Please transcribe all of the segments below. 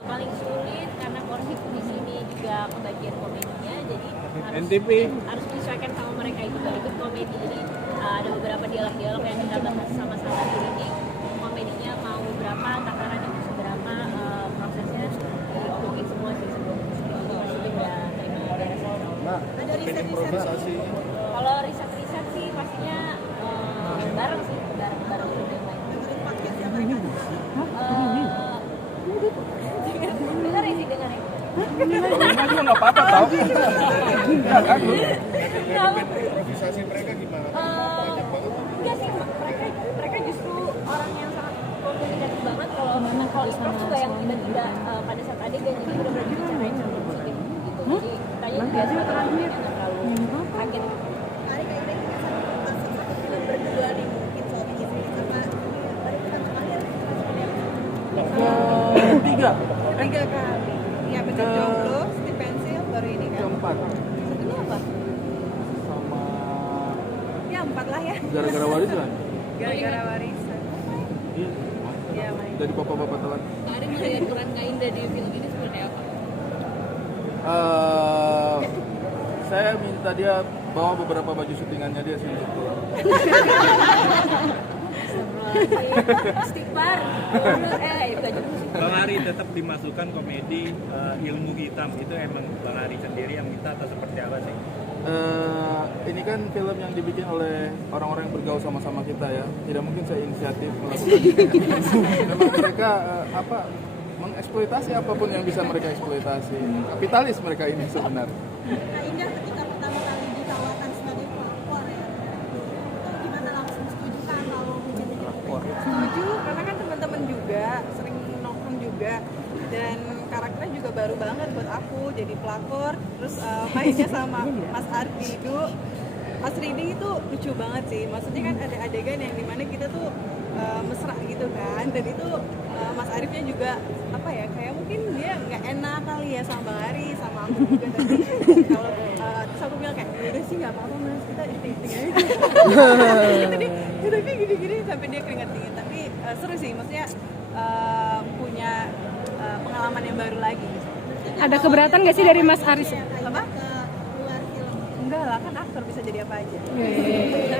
Paling sulit karena porsi di sini juga kebagian komedinya, jadi harus menyesuaikan sama mereka itu ikut komedi. Jadi ada beberapa dialog-dialog yang kita bahas sama-sama di sini. Komedinya mau berapa, takarannya mau seberapa, prosesnya diomongin semua sih sebelum syuting ya terima beres. Ada riset-riset. Kalau riset sih pastinya bareng sih, bareng syuting lain. Dengar ya sih, dengar ya. Juga nggak apa-apa tau. Improvisasi mereka gimana? Enggak sih, mereka justru orang yang sangat komunikatif banget. Kalau improv juga yang tiba-tiba pada saat adegan jadi benar-benar dibicarain sama musik gitu. Jadi tanya biasa nggak terlalu kaget. Hari kayaknya kita satu film berdua nih mungkin suami istri karena baru kita terakhir Tiga kali. Iya benar jomblo, Steve Pensil baru ini kan. keempat Satunya apa? sama Ya 4 lah ya. gara-gara warisan. Gara-gara warisan. Iya. Iya main. Dari bapak-bapak telan. Kak Ari melihat peran Kak Indah di film ini seperti apa? Saya minta dia bawa beberapa baju syutingannya dia sih untuk pulang. Istighfar. Itu aja. Bang Ari tetap dimasukkan komedi ilmu hitam, itu emang Bang Ari sendiri yang minta atau seperti apa sih? Ini kan film yang dibikin oleh orang-orang yang bergaul sama-sama kita ya. Tidak mungkin saya inisiatif melakukan. Memang mereka mengeksploitasi apapun yang bisa mereka eksploitasi. Kapitalis mereka ini sebenarnya. Kak Indah ketika pertama kali ditawarkan sebagai pelakor ya, itu gimana langsung setuju kan kalau menjadi pelakor? Setuju karena kan teman-teman juga sering nongkrong juga dan karakternya juga baru banget buat aku jadi pelakor. Terus mainnya sama Mas Ardidu. Mas Ridi itu lucu banget sih. Maksudnya kan ada adegan yang dimana kita tuh mesra gitu kan, dan itu Mas Arifnya juga apa ya, kayak mungkin dia nggak enak kali ya sama Bang Ari, sama aku juga tadi. Kalau terus aku bilang kayak udah sih nggak apa-apa Mas, kita dating aja. Tapi gini-gini sampai dia keringat dingin. Tapi seru sih, maksudnya punya pengalaman yang baru lagi. Ada keberatan nggak sih dari Mas Aris? Apa? Enggak lah, kan aktor bisa jadi apa aja.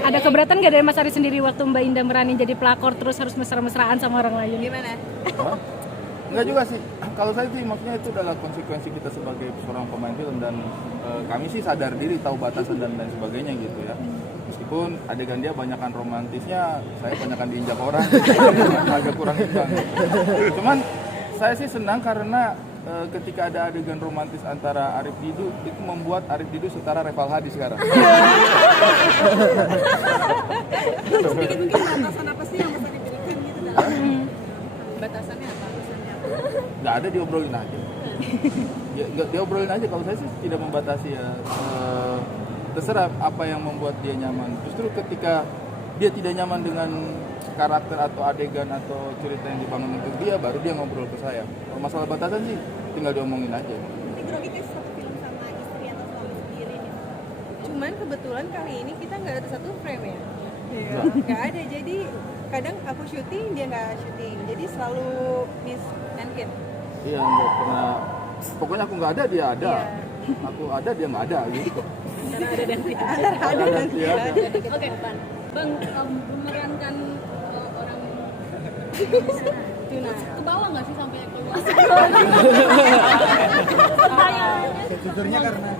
Ada keberatan nggak dari Mas Aris sendiri waktu Mbak Indah berani jadi pelakor terus harus mesra-mesraan sama orang lain? Gimana? Enggak juga sih. Kalau saya sih maksudnya itu adalah konsekuensi kita sebagai seorang pemain film dan kami sih sadar diri, tahu batasan dan lain sebagainya gitu ya. Meskipun adegan dia banyakan romantisnya, saya banyakan diinjak orang, agak kurang imbang. Cuman saya sih senang karena ketika ada adegan romantis antara Arif Didu, itu membuat Arif Didu setara Reval Hadi sekarang. Mungkin batasan apa sih yang bisa diberikan gitu dalam batasannya apa? Nggak ada, diobrolin aja. Ya, diobrolin aja. Kalau saya sih tidak membatasi ya. Terserah apa yang membuat dia nyaman. Justru ketika dia tidak nyaman dengan karakter atau adegan atau cerita yang dibangun untuk dia, baru dia ngobrol ke saya. Kalau masalah batasan sih tinggal diomongin aja. Nanti grogi kayak satu film sama istri atau suami sendiri nih. Cuman kebetulan kali ini kita nggak ada satu frame ya. Iya. Nggak ada, jadi kadang aku syuting dia nggak syuting, jadi selalu miss mungkin. Iya, nggak pernah. Pokoknya aku nggak ada, dia ada. Iya. Aku ada, dia nggak ada gitu. Ada dan tidak ada. Ada dan dia ada. Oke, Bang, memerankan orang Tuna. ke bawah nggak sih sampai keluar? Sejujurnya karena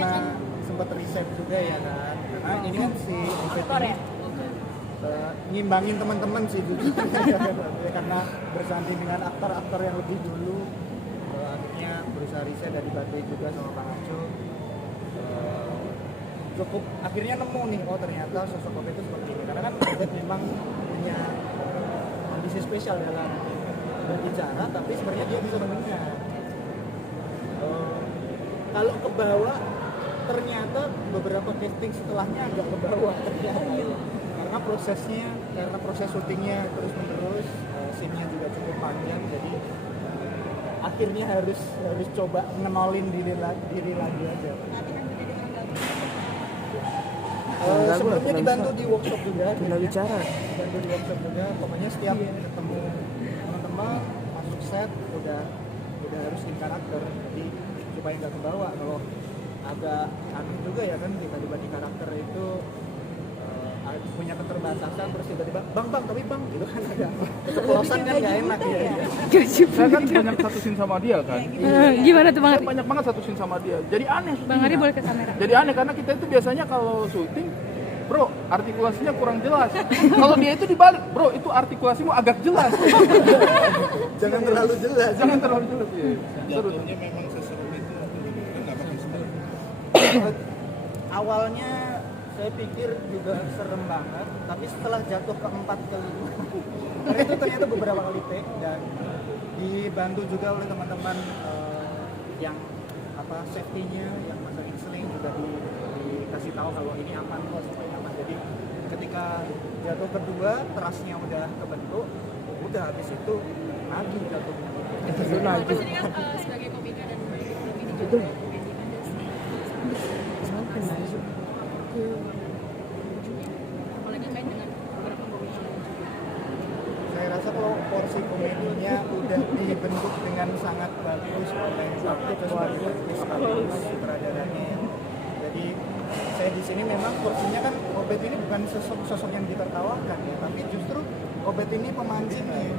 kan sempat riset juga ya kan. Karena ini kan si aktor ya? ngimbangin teman-teman sih jujur. Karena bersanding dengan aktor-aktor yang lebih dulu, akhirnya berusaha riset dari Batik juga sama Bang Aco. Cukup akhirnya nemu nih, oh ternyata sosok Kobe itu seperti ini. Karena kan Kobe memang punya kondisi spesial dalam berbicara, tapi sebenarnya dia bisa mendengar. Kalau ke bawah, ternyata beberapa casting setelahnya agak ke bawah ternyata. Karena prosesnya, karena proses syutingnya terus menerus, scene-nya juga cukup panjang, jadi akhirnya harus coba ngenolin diri lagi aja. Sebelumnya dibantu di workshop juga, dibantu di workshop juga. Pokoknya setiap ketemu teman-teman masuk set udah udah harus in karakter, jadi supaya nggak kebawa. Kalau agak aneh juga ya kan tiba-tiba di karakter itu punya keterbatasan terus tiba-tiba bang tapi bang gitu kan agak keceplosan kan nggak enak ya. Saya kan banyak satu scene sama dia kan. Gimana tuh Bang Saya Ari? banyak banget satu scene sama dia. Jadi aneh. Bang Ari boleh ke kamera. Jadi aneh karena kita itu biasanya kalau syuting, bro, artikulasinya kurang jelas. Kalau dia itu dibalik, bro, itu artikulasimu agak jelas. Jangan terlalu jelas. Jangan terlalu jelas. Ya. Jatuhnya memang seseru itu nggak bakal seru. Awalnya saya pikir juga serem banget, tapi setelah jatuh ke 4 ke 5 karena itu ternyata beberapa kali take dan dibantu juga oleh teman-teman yang safety-nya, yang masangin seling juga dikasih tahu kalau ini aman kok, supaya aman. Jadi ketika jatuh kedua, trust-nya udah kebentuk, udah habis itu lagi jatuhnya. Mas ini kan sebagai komika dan film ini juga komedi, ada sih apalagi main dengan beberapa komika juga. Saya rasa kalau porsi komedinya udah dibentuk dengan sangat bagus oleh aktor sekaligus sutradaranya. Jadi saya di sini memang porsinya kan Obet ini bukan sosok yang ditertawakan ya, tapi justru Obet ini pemancingnya.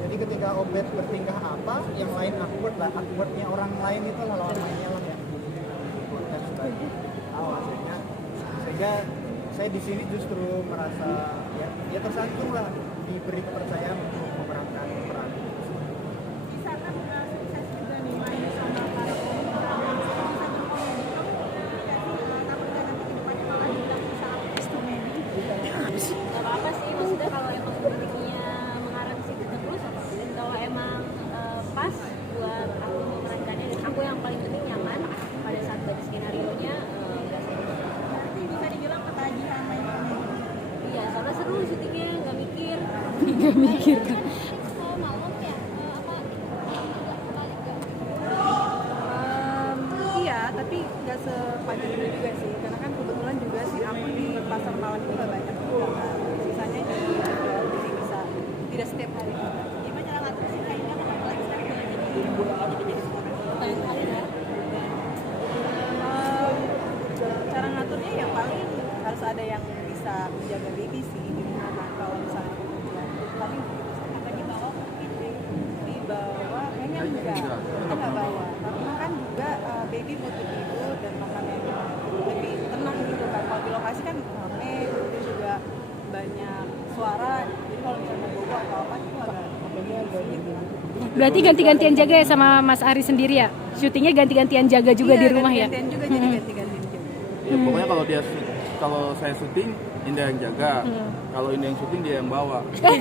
Jadi ketika Obet bertingkah apa, yang lain awkward lah, awkwardnya orang lain itu lawan mainnya lah yang dibuatkan sebagai tawa sehingga saya di sini justru merasa ya tersanjung lah, diberi kepercayaan untuk memerankan peran. Di sana udah sukses juga nih main sama para komika. Takut nggak nanti kedepannya malah dibilang bisa artis komedi? Gak apa-apa sih, maksudnya kalau emang kritiknya mengarah ke situ terus dan kalau emang pas buat aku memerankannya dan aku yang paling penting nyaman pada saat baca skenario nya gak seru. Berarti bisa dibilang ketagihan main komedi. Iya, soalnya seru syutingnya, gak mikir. Iya, tapi nggak sepanjang itu juga sih, karena kan kebetulan juga sih aku di pasar malam itu nggak banyak juga kan, sisanya di jadi bisa tidak setiap hari. Gimana cara ngatur sih kayaknya kan apalagi sekarang banyak jadi banyak kali ya. Cara ngaturnya ya paling harus ada yang bisa menjaga baby sih di rumah kalau misalnya kebetulan. Tapi apa dibawa mungkin dibawa kayaknya enggak, kita nggak bawa karena kan juga baby butuh tidur dan makan yang lebih tenang gitu kan. Kalau di lokasi kan rame, terus juga banyak suara, jadi kalau misalnya bawa atau apa itu agak sulit kan. Berarti ganti-gantian jaga ya sama Mas Ari sendiri ya? Syutingnya ganti-gantian jaga juga Iya, di rumah ya? ganti-gantian juga jadi ganti-gantian jaga. Ya, pokoknya kalau saya syuting, Indah yang jaga. Kalau Indah yang syuting, dia yang bawa. Baby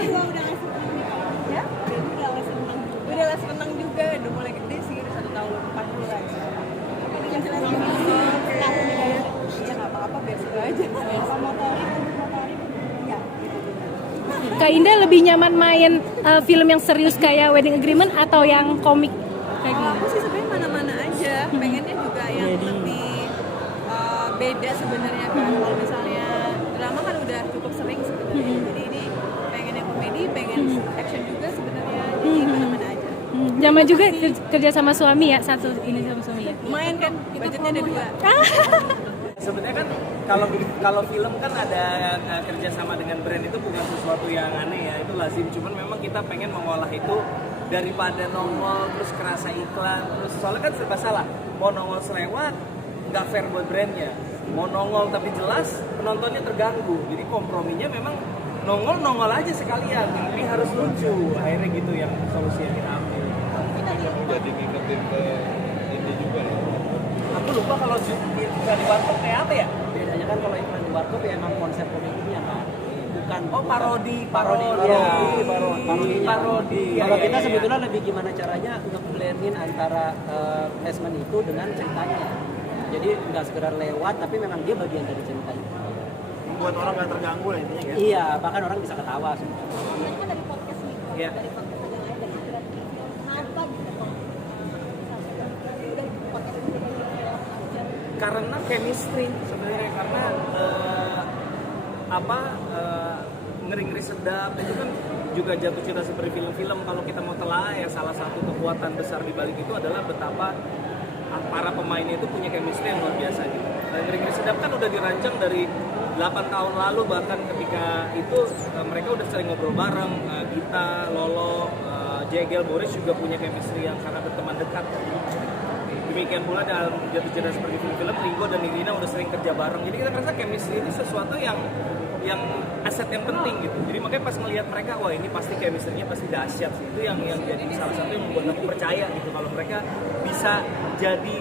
juga udah ngasih renang ya? Baby udah ngasih renang juga. Udah ngasih renang juga, udah mulai gede sih, udah 1 tahun 4 bulan. Tapi dia jelas renang tahun ya. Iya nggak apa-apa, biar seru aja. Sama motorik, iya gitu. Kak Indah lebih nyaman main film yang serius kayak Wedding Agreement atau yang komik kayak Kalau gini? aku sih sebenarnya mana-mana aja, pengennya juga yang lebih beda sebenarnya kan. Kalau misalnya drama kan udah cukup sering sebenarnya, jadi ini pengen yang komedi, pengen action juga sebenarnya, jadi mana-mana aja. Zaman juga kerja sama suami ya, satu ini sama suami ya. Lumayan kan, budgetnya ada 2. Sebenarnya kan kalau film kan ada kerjasama dengan brand itu bukan sesuatu yang aneh ya, itu lazim. Cuman memang kita pengen mengolah itu daripada nongol terus kerasa iklan terus, soalnya kan serba salah. Mau nongol selewat nggak fair buat brandnya, mau nongol tapi jelas penontonnya terganggu. Jadi komprominya memang nongol aja sekalian, tapi harus lucu. Akhirnya gitu yang solusi yang kita ambil. Kamu jadi ngingetin ke ini juga ya. Aku lupa kalau iklan di warkop kayak apa ya? Bedanya kan kalau iklan di warkop ya emang konsep komedinya kan. Bukan parodi. Kalau kita Iya. sebetulnya lebih gimana caranya nge-blendin antara placement itu dengan ceritanya. Jadi nggak sekedar lewat, tapi memang dia bagian dari ceritanya. Membuat orang nggak terganggu lah intinya kan. Iya, bahkan orang bisa ketawa. Ini kan dari podcast nih, Iya. dari podcast ada lain dari akhirat review. Kenapa gitu kok? Dari podcast ini dari aja. Karena chemistry sebenarnya, karena Ngeri-ngeri Sedap itu kan juga Jatuh Cinta Seperti Film-Film. Kalau kita mau telah ya salah satu kekuatan besar di balik itu adalah betapa para pemainnya itu punya chemistry yang luar biasa gitu. Dan Ngeri-ngeri Sedap kan udah dirancang dari 8 tahun lalu, bahkan ketika itu mereka udah sering ngobrol bareng, Gita, Lolo, Jegel, Boris juga punya chemistry yang sangat berteman dekat. Demikian pula dalam Jatuh Cinta Seperti Film-Film, Ringo dan Nirina udah sering kerja bareng. Jadi kita merasa chemistry ini sesuatu yang aset yang penting gitu. Jadi makanya pas ngelihat mereka, wah ini pasti chemistry-nya pasti dahsyat sih. Itu yang jadi salah satu yang membuat aku percaya gitu kalau mereka bisa jadi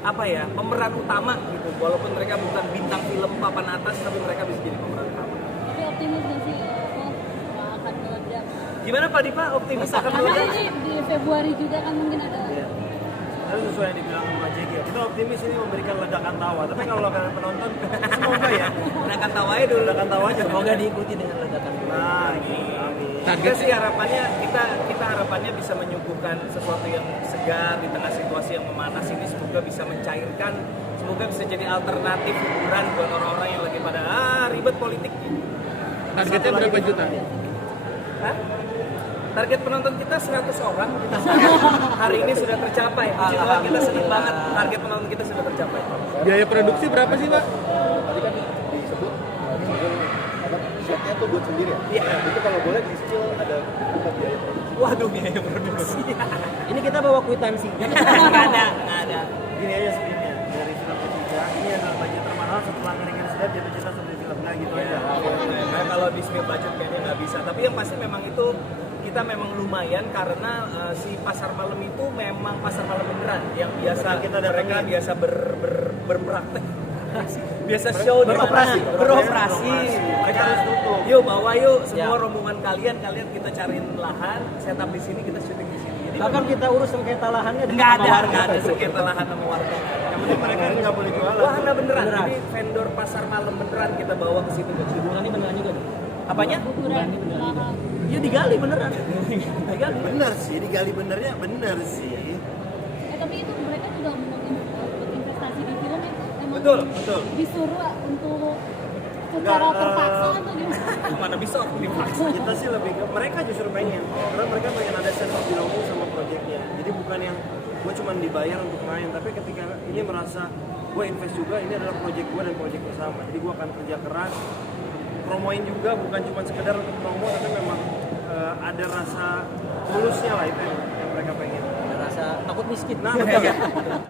apa ya, pemeran utama gitu. Walaupun mereka bukan bintang film papan atas, tapi mereka bisa jadi pemeran utama. Tapi optimis nggak sih akan meledak? Gimana Pak Dipa, optimis akan Karena meledak? ini di Februari juga kan mungkin ada. Tapi sesuai yang dibilang sama JG, kita optimis ini memberikan ledakan tawa. Tapi kalau kalian penonton, semoga ya. Ledakan tawanya dulu. Ledakan tawa aja. Semoga diikuti dengan ledakan. Nah, gitu. Kita sih harapannya kita harapannya bisa menyuguhkan sesuatu yang segar di tengah situasi yang memanas ini, semoga bisa mencairkan, semoga bisa jadi alternatif hiburan buat orang-orang yang lagi pada ribet politik gitu. Targetnya berapa juta? Hah? Target penonton kita 100 orang. Hari ini sudah tercapai. Puji Tuhan, kita senang banget. Target penonton kita sudah tercapai. Biaya produksi berapa sih, Pak? Tadi kan disebut setnya tuh buat sendiri ya? Iya. Itu kalau boleh di skill ada berapa biaya produksi? Waduh, biaya produksi. Ini kita bawa kwitansi. Nggak ada. Gini aja speednya. Dari film ketiga, ini adalah budget termahal setelah Ngeri-Ngeri Sedap, Jatuh Cinta Seperti Film. Nah gitu aja. Nah, kalau di split budget kayaknya nggak bisa. Tapi yang pasti memang itu kita memang lumayan karena si pasar malam itu memang pasar malam beneran yang biasa mereka biasa berpraktek. Biasa show beroperasi. Mereka harus tutup. Yuk bawa yuk semua rombongan kalian kita cariin lahan, setup di sini, kita syuting di sini. Jadi Bahkan kita urus sengketa lahannya di nggak ada sengketa lahan sama warga. Yang penting mereka nggak boleh jualan. Wahana beneran. Jadi vendor pasar malam beneran kita bawa ke situ. Hiburan ini beneran juga nih. Apanya? Iya digali beneran. Digali. Bener sih, digali benernya bener sih. Tapi itu mereka juga mau investasi di film ya. Emang Betul. disuruh untuk secara terpaksa atau gimana? Mana bisa aku dipaksa. Kita sih lebih ke mereka justru pengen, karena mereka pengen ada sense of belonging sama proyeknya. Jadi bukan yang gue cuma dibayar untuk main, tapi ketika ini merasa gue invest juga, ini adalah proyek gue dan proyek bersama. Jadi gue akan kerja keras, promoin juga bukan cuma sekedar untuk promo, tapi memang ada rasa tulusnya lah, itu yang mereka pengen. Ada rasa takut miskin. Nah, betul.